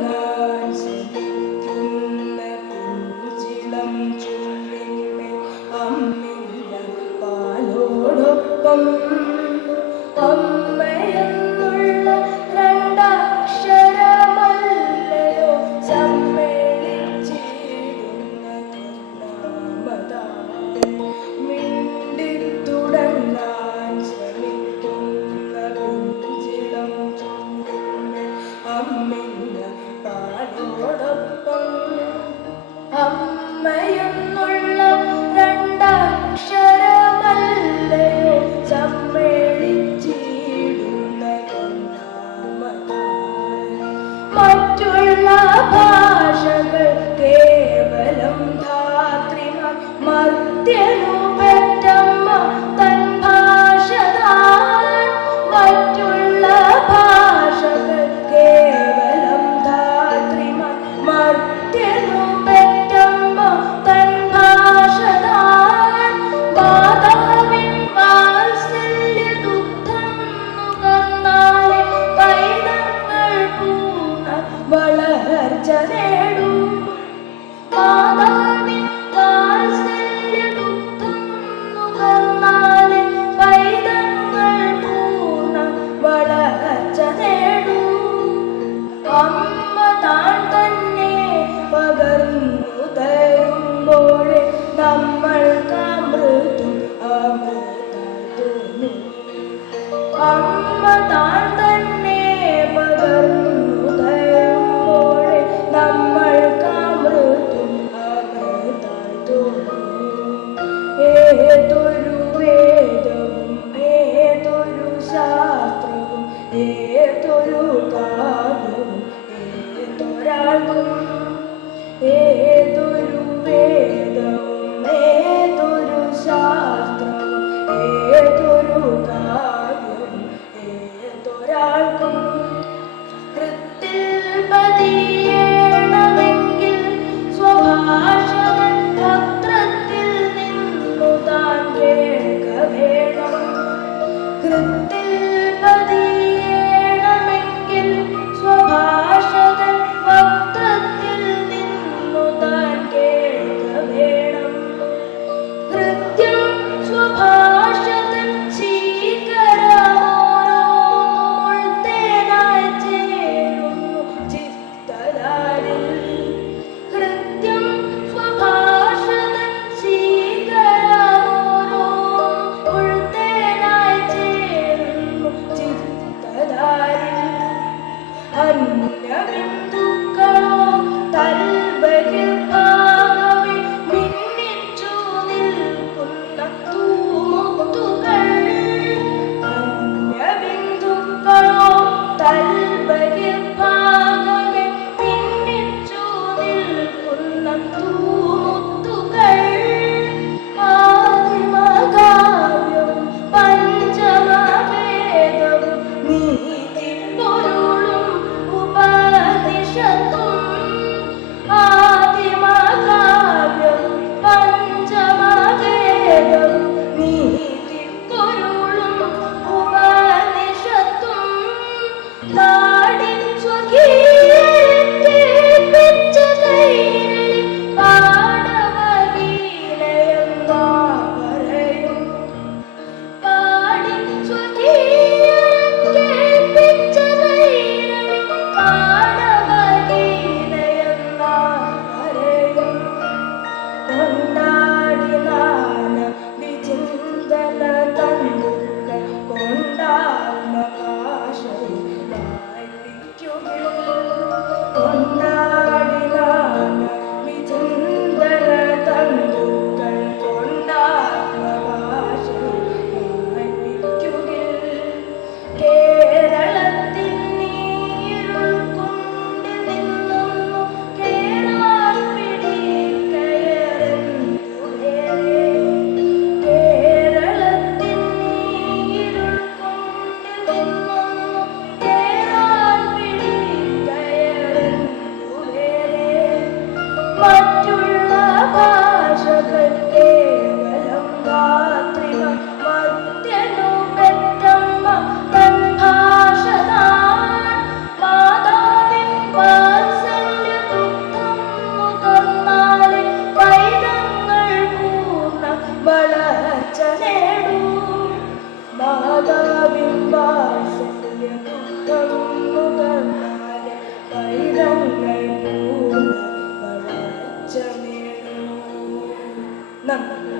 love. 天路。Música 那么。